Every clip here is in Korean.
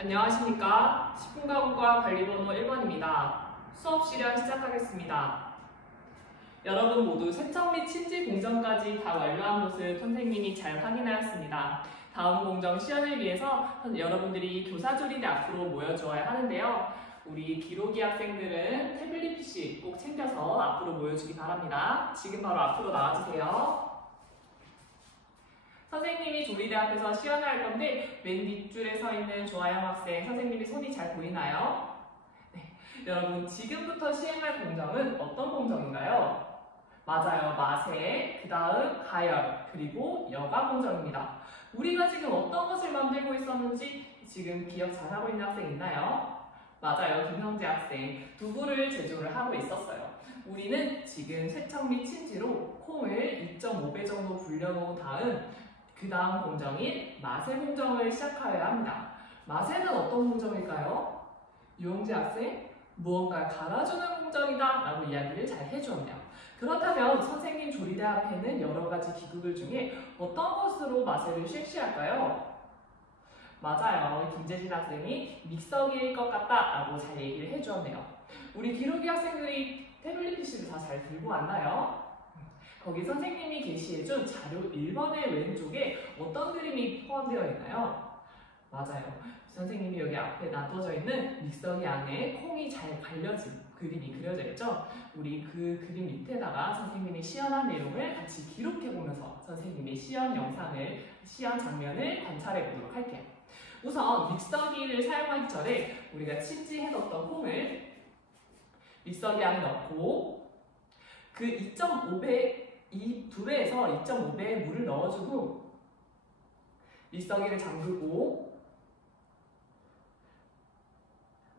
안녕하십니까. 식품가공과 관리번호 1번입니다. 수업 시간 시작하겠습니다. 여러분 모두 세척 및 침지 공정까지 다 완료한 것을 선생님이 잘 확인하였습니다. 다음 공정 시연을 위해서 여러분들이 교사 조립에 앞으로 모여주어야 하는데요. 우리 기록이 학생들은 태블릿 PC 꼭 챙겨서 앞으로 모여주기 바랍니다. 지금 바로 앞으로 나와주세요. 선생님이 조리대 앞에서 시연을 할 건데 맨 뒷줄에 서 있는 조아영 학생, 선생님이 손이 잘 보이나요? 네, 여러분 지금부터 시행할 공정은 어떤 공정인가요? 맞아요, 마세, 그 다음 가열, 그리고 여가 공정입니다. 우리가 지금 어떤 것을 만들고 있었는지 지금 기억 잘하고 있는 학생 있나요? 맞아요, 김형재 학생, 두부를 제조를 하고 있었어요. 우리는 지금 세척 및 침지로 콩을 2.5배 정도 불려놓은 다음 그 다음 공정인 마세 공정을 시작하여야 합니다. 마세는 어떤 공정일까요? 유홍재 학생, 무언가를 갈아주는 공정이다 라고 이야기를 잘 해주었네요. 그렇다면 선생님 조리대 앞에는 여러 가지 기구들 중에 어떤 것으로 마세를 실시할까요? 맞아요, 김재진 학생이 믹서기일 것 같다 라고 잘 얘기를 해주었네요. 우리 기록이 학생들이 태블릿 PC를 다 잘 들고 왔나요? 거기 선생님이 게시해준 자료 1번의 왼쪽에 어떤 그림이 포함되어 있나요? 맞아요. 선생님이 여기 앞에 놔둬져 있는 믹서기 안에 콩이 잘 갈려진 그림이 그려져 있죠? 우리 그 그림 밑에다가 선생님이 시연한 내용을 같이 기록해보면서 선생님의 시연 영상을, 시연 장면을 관찰해보도록 할게요. 우선 믹서기를 사용하기 전에 우리가 침지해뒀던 콩을 믹서기 안에 넣고 그 2.5배 이 2배에서 2.5배의 물을 넣어주고 믹서기를 잠그고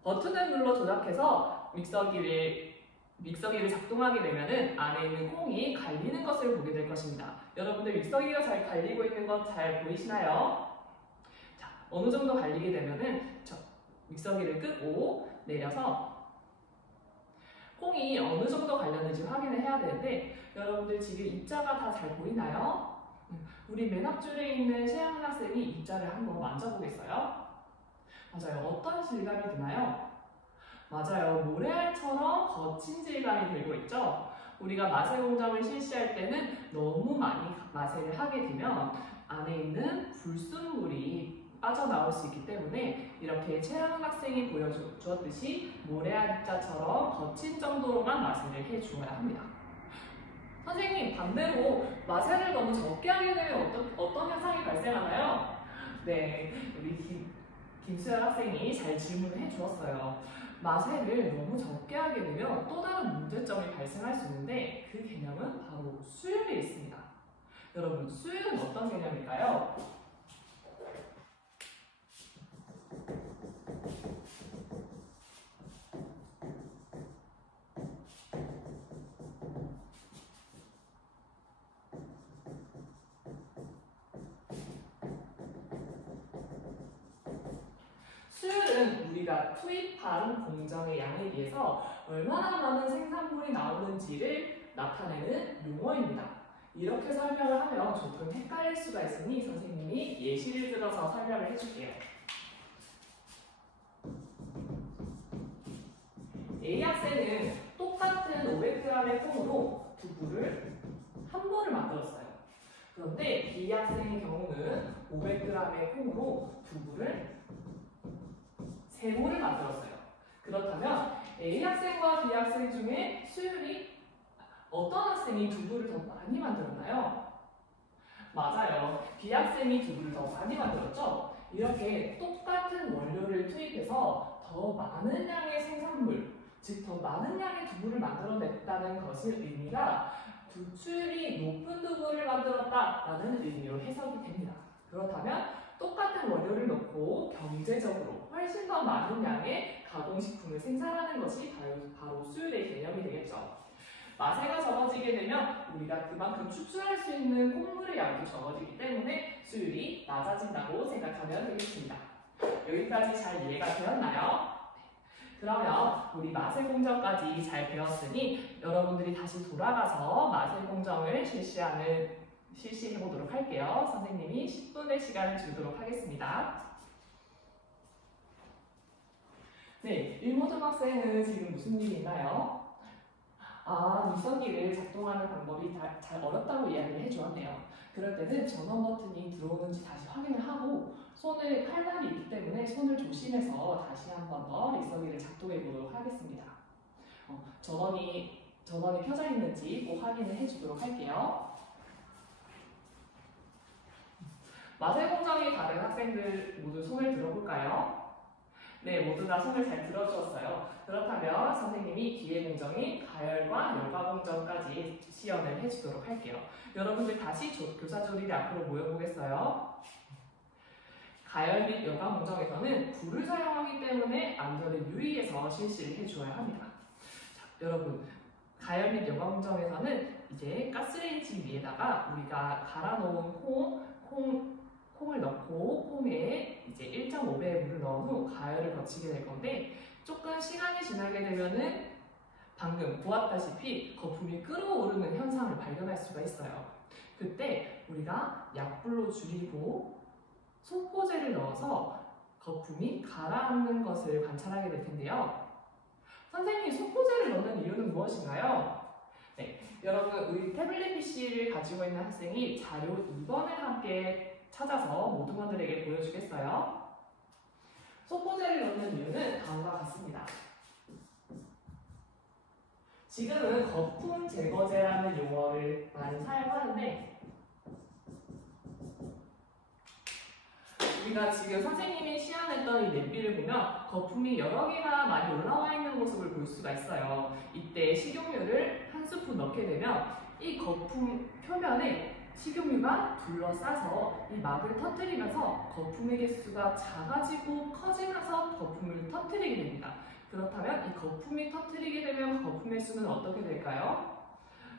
버튼을 눌러 조작해서 믹서기를 작동하게 되면은 안에 있는 콩이 갈리는 것을 보게 될 것입니다. 여러분들 믹서기가 잘 갈리고 있는 것 잘 보이시나요? 자, 어느 정도 갈리게 되면은 믹서기를 끄고 내려서 콩이 어느 정도 갈렸는지 확인을 해야 되는데 여러분들 지금 입자가 다 잘 보이나요? 우리 맨 앞줄에 있는 세양 학생이 입자를 한번 만져보겠어요? 맞아요. 어떤 질감이 드나요? 맞아요. 모래알처럼 거친 질감이 들고 있죠? 우리가 마세 공정을 실시할 때는 너무 많이 마세를 하게 되면 안에 있는 불순물이 빠져나올 수 있기 때문에 이렇게 최양 학생이 보여주었듯이 모래알 입자처럼 거친 정도로만 마세를 해주어야 합니다. 선생님, 반대로 마세를 너무 적게 하게 되면 어떤 현상이 발생하나요? 네, 우리 김수현 학생이 잘 질문을 해주었어요. 마세를 너무 적게 하게 되면 또 다른 문제점이 발생할 수 있는데 그 개념은 바로 수율에 있습니다. 여러분, 수율은 어떤 개념일까요? 수율은 우리가 투입한 공정의 양에 비해서 얼마나 많은 생산물이 나오는지를 나타내는 용어입니다. 이렇게 설명을 하면 조금 헷갈릴 수가 있으니 선생님이 예시를 들어서 설명을 해줄게요. A 학생은 똑같은 500g의 콩으로 두부를 한 볼을 만들었어요. 그런데 B 학생의 경우는 500g의 콩으로 두부를 3볼을 만들었어요. 그렇다면 A 학생과 B 학생 중에 수율이 어떤 학생이 두부를 더 많이 만들었나요? 맞아요. B 학생이 두부를 더 많이 만들었죠? 이렇게 똑같은 원료를 투입해서 더 많은 양의 생산물, 즉 더 많은 양의 두부를 만들어냈다는 것의 의미가 수율이 높은 두부를 만들었다라는 의미로 해석이 됩니다. 그렇다면 똑같은 원료를 넣고 경제적으로 훨씬 더 많은 양의 가공식품을 생산하는 것이 바로 수율의 개념이 되겠죠. 마세가 적어지게 되면 우리가 그만큼 추출할 수 있는 콩물의 양도 적어지기 때문에 수율이 낮아진다고 생각하면 되겠습니다. 여기까지 잘 이해가 되었나요? 그러면 우리 마세 공정까지 잘 배웠으니 여러분들이 다시 돌아가서 마세 공정을 실시해 보도록 할게요. 선생님이 10분의 시간을 주도록 하겠습니다. 네, 일모등학생은 지금 무슨 일이 있나요? 아, 미성기를 작동하는 방법이 잘 어렵다고 이야기를 해주었네요. 그럴 때는 전원 버튼이 들어오는지 다시 확인을 하고 손을 칼날이 있기 때문에 손을 조심해서 다시 한 번 더 리서기를 작동해 보도록 하겠습니다. 전원이 켜져 있는지 꼭 확인을 해주도록 할게요. 마세 공정이 다른 학생들 모두 손을 들어볼까요? 네, 모두 다 손을 잘 들어주었어요. 그렇다면 선생님이 기계 공정인 가열과 열과 공정까지 시연을 해주도록 할게요. 여러분들 다시 교사 조립이 앞으로 모여보겠어요. 가열 및 열과 공정에서는 불을 사용하기 때문에 안전을 유의해서 실시를 해주어야 합니다. 자, 여러분, 가열 및 열과 공정에서는 이제 가스레인지 위에다가 우리가 갈아놓은 콩을 넣고 콩에 이제 1.5배의 물을 넣은 후 가열을 거치게 될 건데 조금 시간이 지나게 되면은 방금 보았다시피 거품이 끓어오르는 현상을 발견할 수가 있어요. 그때 우리가 약불로 줄이고 속보제를 넣어서 거품이 가라앉는 것을 관찰하게 될 텐데요. 선생님이 속보제를 넣는 이유는 무엇인가요? 네, 여러분 우리 태블릿 PC를 가지고 있는 학생이 자료 2번을 함께 찾아서 모두분들에게 보여주겠어요. 속보제를 넣는 이유는 다음과 같습니다. 지금은 거품 제거제라는 용어를 많이 사용하는데 우리가 지금 선생님이 시연했던 이 냄비를 보면 거품이 여러 개가 많이 올라와 있는 모습을 볼 수가 있어요. 이때 식용유를 한 스푼 넣게 되면 이 거품 표면에 식용유가 둘러싸서 이 막을 터뜨리면서 거품의 개수가 작아지고 커지면서 거품을 터뜨리게 됩니다. 그렇다면 이 거품이 터뜨리게 되면 거품의 수는 어떻게 될까요?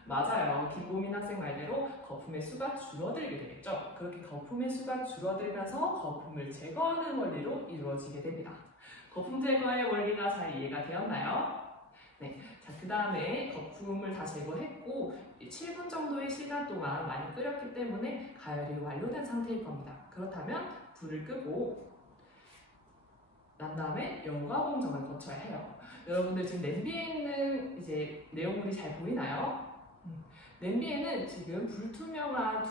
맞아요. 김보민 학생 말대로 거품의 수가 줄어들게 되겠죠. 그렇게 거품의 수가 줄어들면서 거품을 제거하는 원리로 이루어지게 됩니다. 거품 제거의 원리가 잘 이해가 되었나요? 네. 자, 그 다음에 거품을 다 제거했고 7분 정도의 시간 동안 많이 끓였기 때문에 가열이 완료된 상태일 겁니다. 그렇다면 불을 끄고 난 다음에 열과 공정을 거쳐야 해요. 여러분들 지금 냄비에 있는 이제 내용물이 잘 보이나요? 냄비에는 지금 불투명한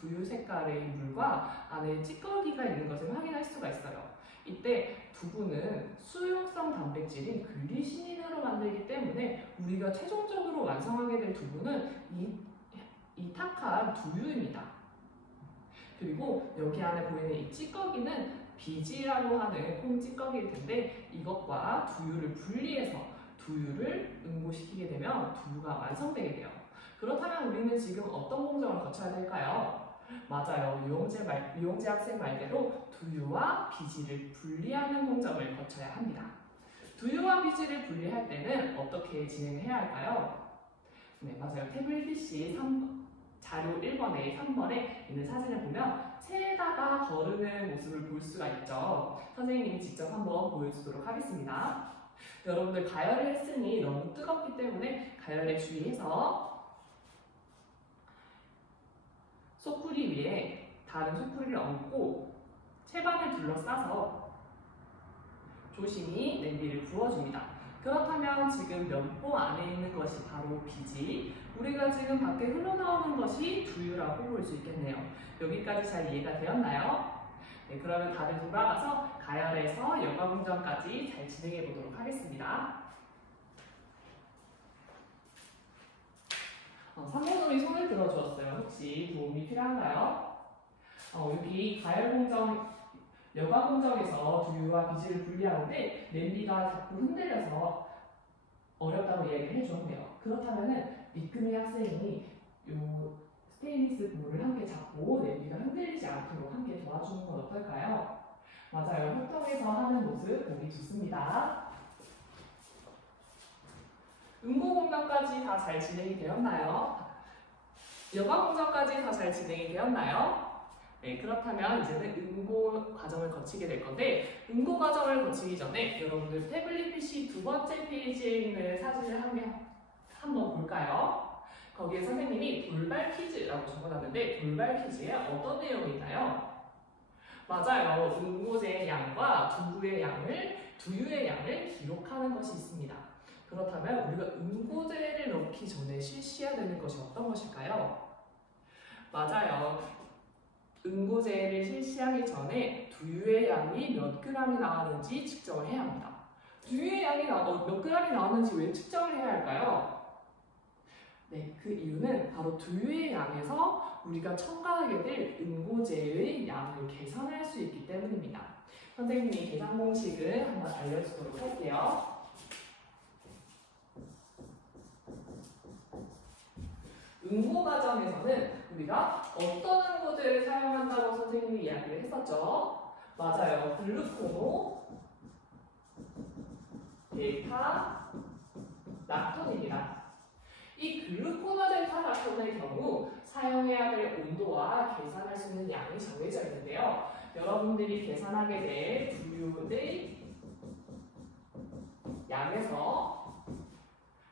두유 색깔의 물과 안에 찌꺼기가 있는 것을 확인할 수가 있어요. 이때 두부는 수용성 단백질인 글리시닌으로 만들기 때문에 우리가 최종적으로 완성하게 될 두부는 이 탁한 두유입니다. 그리고 여기 안에 보이는 이 찌꺼기는 비지라고 하는 콩 찌꺼기일 텐데 이것과 두유를 분리해서 두유를 응고시키게 되면 두유가 완성되게 돼요. 그렇다면 우리는 지금 어떤 공정을 거쳐야 될까요? 맞아요. 유용재 학생 말대로 두유와 비지를 분리하는 공정을 거쳐야 합니다. 두유와 비지를 분리할 때는 어떻게 진행해야 할까요? 네, 맞아요. 태블릿 PC 자료 1번에 3번에 있는 사진을 보면 체에다가 거르는 모습을 볼 수가 있죠. 선생님이 직접 한번 보여주도록 하겠습니다. 여러분들 가열을 했으니 너무 뜨겁기 때문에 가열에 주의해서 소쿠리 위에 다른 소쿠리를 얹고 채반을 둘러싸서 조심히 냄비를 부어줍니다. 그렇다면 지금 면보 안에 있는 것이 바로 비지, 우리가 지금 밖에 흘러나오는 것이 두유라고 볼 수 있겠네요. 여기까지 잘 이해가 되었나요? 네, 그러면 다들 돌아가서 가열에서 열과 공정까지 잘 진행해 보도록 하겠습니다. 상모님이 손을 들어주었어요. 혹시 도움이 필요한가요? 여기 가열 공정, 열과 공정에서 두유와 비지를 분리하는데 냄비가 자꾸 흔들려서 어렵다고 이야기를 해주었네요. 그렇다면은 미끄미 학생이 요 스테인리스 볼을 함께 잡고 냄비가 흔들리지 않도록 함께 도와주는 건 어떨까요? 맞아요. 협동해서 하는 모습 보기 좋습니다. 응고 공정까지 다 잘 진행이 되었나요? 여과 공정까지 다 잘 진행이 되었나요? 네, 그렇다면 이제는 응고 과정을 거치게 될 건데 응고 과정을 거치기 전에 여러분들 태블릿 PC 두 번째 페이지에 있는 사진을 한번 볼까요? 거기에 선생님이 돌발 퀴즈라고 적어놨는데 돌발 퀴즈에 어떤 내용이 있나요? 맞아요. 응고제의 양과 두유의 양을 기록하는 것이 있습니다. 그렇다면 우리가 응고제를 넣기 전에 실시해야 되는 것이 어떤 것일까요? 맞아요. 응고제를 실시하기 전에 두유의 양이 몇 g이 나왔는지 측정을 해야 합니다. 두유의 양이 몇 g이 나왔는지 왜 측정을 해야 할까요? 네, 그 이유는 바로 두유의 양에서 우리가 첨가하게 될 응고제의 양을 계산할 수 있기 때문입니다. 선생님이 계산 공식을 한번 알려주도록 할게요. 응고 과정에서는 우리가 어떤 응고제를 사용한다고 선생님이 이야기를 했었죠? 맞아요. 글루코노, 데이터, 락톤입니다. 이 글루코노 델타 락톤의 경우 사용해야 될 온도와 계산할 수 있는 양이 정해져 있는데요. 여러분들이 계산하게 될 두유의 양에서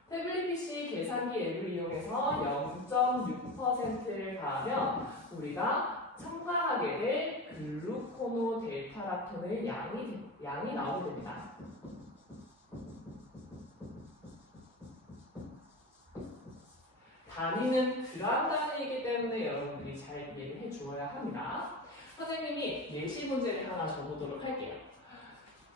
태블릿 PC 계산기 앱을 이용해서 0.6%를 가하면 우리가 첨가하게 될 글루코노 델타 락톤의 양이 나오게 됩니다. 단위는 그람 단위이기 때문에 여러분들이 잘 이해를 해주어야 합니다. 선생님이 예시 문제를 하나 줘보도록 할게요.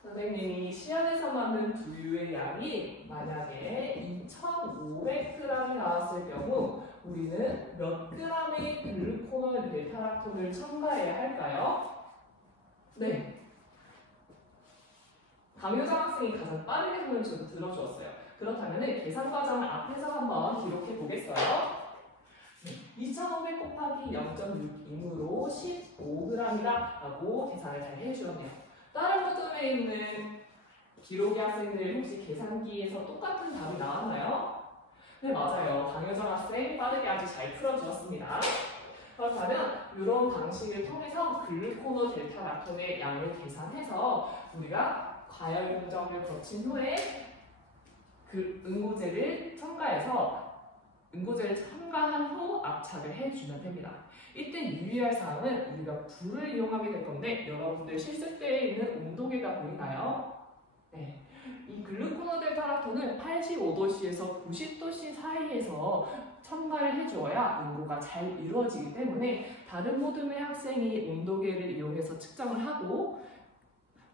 선생님이 시연에서 만든 두유의 양이 만약에 2,500g이 나왔을 경우 우리는 몇 g의 글루코노 델타 락톤을 첨가해야 할까요? 네. 강효정 학생이 가장 빠르게 설명 들어주었어요. 그렇다면 계산 과정을 앞에서 한번 기록해 보겠어요. 2,500 곱하기 0.6이므로 15g이다 라고 계산을 잘 해주었네요. 다른 모둠에 있는 기록이 학생들 혹시 계산기에서 똑같은 답이 나왔나요? 네, 맞아요. 강효정 학생 빠르게 아주 잘 풀어주었습니다. 그렇다면 이런 방식을 통해서 글루코노 델타 락톤의 양을 계산해서 우리가 과열 공정을 거친 후에 그 응고제를 첨가한 후 압착을 해주면 됩니다. 이때 유의할 사항은 우리가 불을 이용하게 될 건데 여러분들 실습대에 있는 온도계가 보이나요? 네. 이 글루코노 델타 락톤은 85도씨에서 90도씨 사이에서 첨가를 해주어야 응고가 잘 이루어지기 때문에 다른 모둠의 학생이 온도계를 이용해서 측정을 하고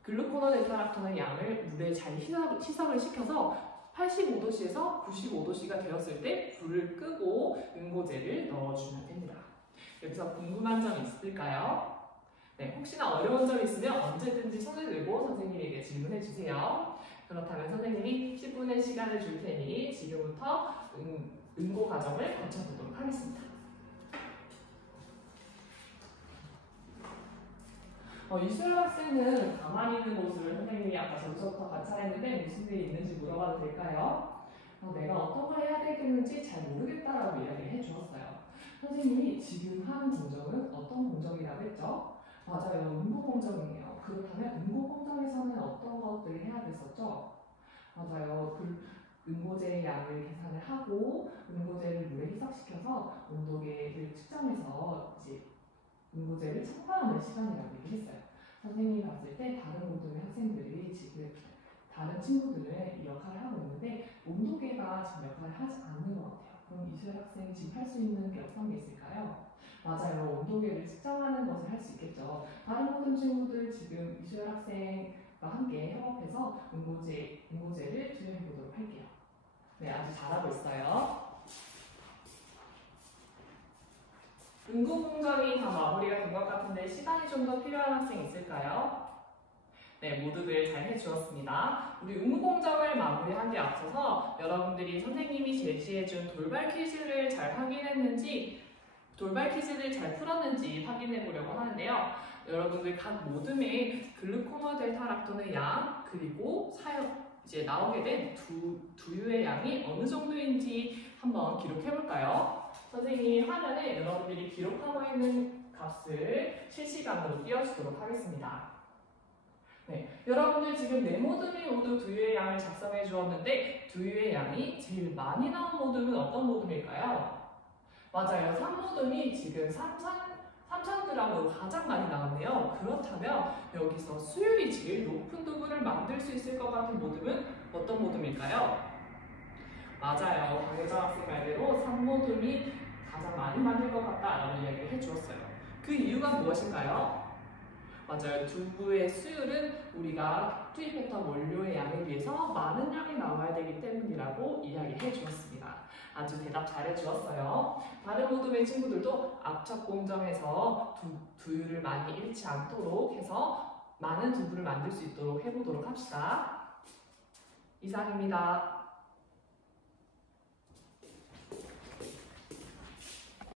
글루코노 델타 락톤의 양을 물에 잘 희석을 시켜서 85도씨에서 95도씨가 되었을 때 불을 끄고 응고제를 넣어주면 됩니다. 여기서 궁금한 점 있을까요? 네, 혹시나 어려운 점 있으면 언제든지 손을 들고 선생님에게 질문해 주세요. 그렇다면 선생님이 10분의 시간을 줄 테니 지금부터 응고 과정을 거쳐보도록 하겠습니다. 이수연 학생은 가만히 있는 모습을 선생님이 아까 저부터 관찰했는데 무슨 일이 있는지 물어봐도 될까요? 내가 어떤 걸 해야 되겠는지 잘 모르겠다라고 이야기를 해주었어요. 선생님이 지금 하는 공정은 어떤 공정이라고 했죠? 맞아요. 응고 공정이에요. 그렇다면 응고 공정에서는 어떤 것들을 해야 됐었죠? 맞아요. 응고제의 양을 계산을 하고 응고제를 물에 희석시켜서 온도계를 측정해서 이제 응고제를 첨가하는 시간이라고 얘기했어요. 선생님이 봤을 때 다른 모둠의 학생들이 지금 다른 친구들은 이 역할을 하고 있는데 온도계가 지금 역할을 하지 않는 것 같아요. 그럼 이수연 학생이 지금 할 수 있는 게 어떤 게 있을까요? 맞아요. 온도계를 측정하는 것을 할 수 있겠죠. 다른 모든 친구들 지금 이수연 학생과 함께 협업해서 응고제를 투여해 보도록 할게요. 네, 아주 잘하고 있어요. 응고 공정이 다 마무리가 된 것 같은데 시간이 좀 더 필요한 학생 있을까요? 네, 모두들 잘 해주었습니다. 우리 응고 공정을 마무리한 데 앞서서 여러분들이 선생님이 제시해준 돌발 퀴즈를 잘 확인했는지 돌발 퀴즈를 잘 풀었는지 확인해 보려고 하는데요. 여러분들 각 모둠의 글루코노 델타 락톤의 양 그리고 이제 나오게 된 두유의 양이 어느 정도인지 한번 기록해 볼까요? 선생님이 화면에 여러분들이 기록하고 있는 값을 실시간으로 띄워주도록 하겠습니다. 네, 여러분들 지금 네 모둠이 모두 두유의 양을 작성해 주었는데 두유의 양이 제일 많이 나온 모둠은 어떤 모둠일까요? 맞아요. 3모둠이 지금 3,000g 다음으로 가장 많이 나왔네요. 그렇다면 여기서 수율이 제일 높은 두부를 만들 수 있을 것 같은 모듬은 어떤 모듬일까요? 맞아요. 강효정 학생 말대로 산모듬이 가장 많이 만들 것 같다라는 이야기를 해주었어요. 그 이유가 무엇인가요? 맞아요. 두부의 수율은 우리가 투입했던 원료의 양에 비해서 많은 양이 나와야 되기 때문이라고 이야기해 주었습니다. 아주 대답 잘해 주었어요. 다른 모둠의 친구들도 압착 공정에서 두유를 많이 잃지 않도록 해서 많은 두부를 만들 수 있도록 해보도록 합시다. 이상입니다.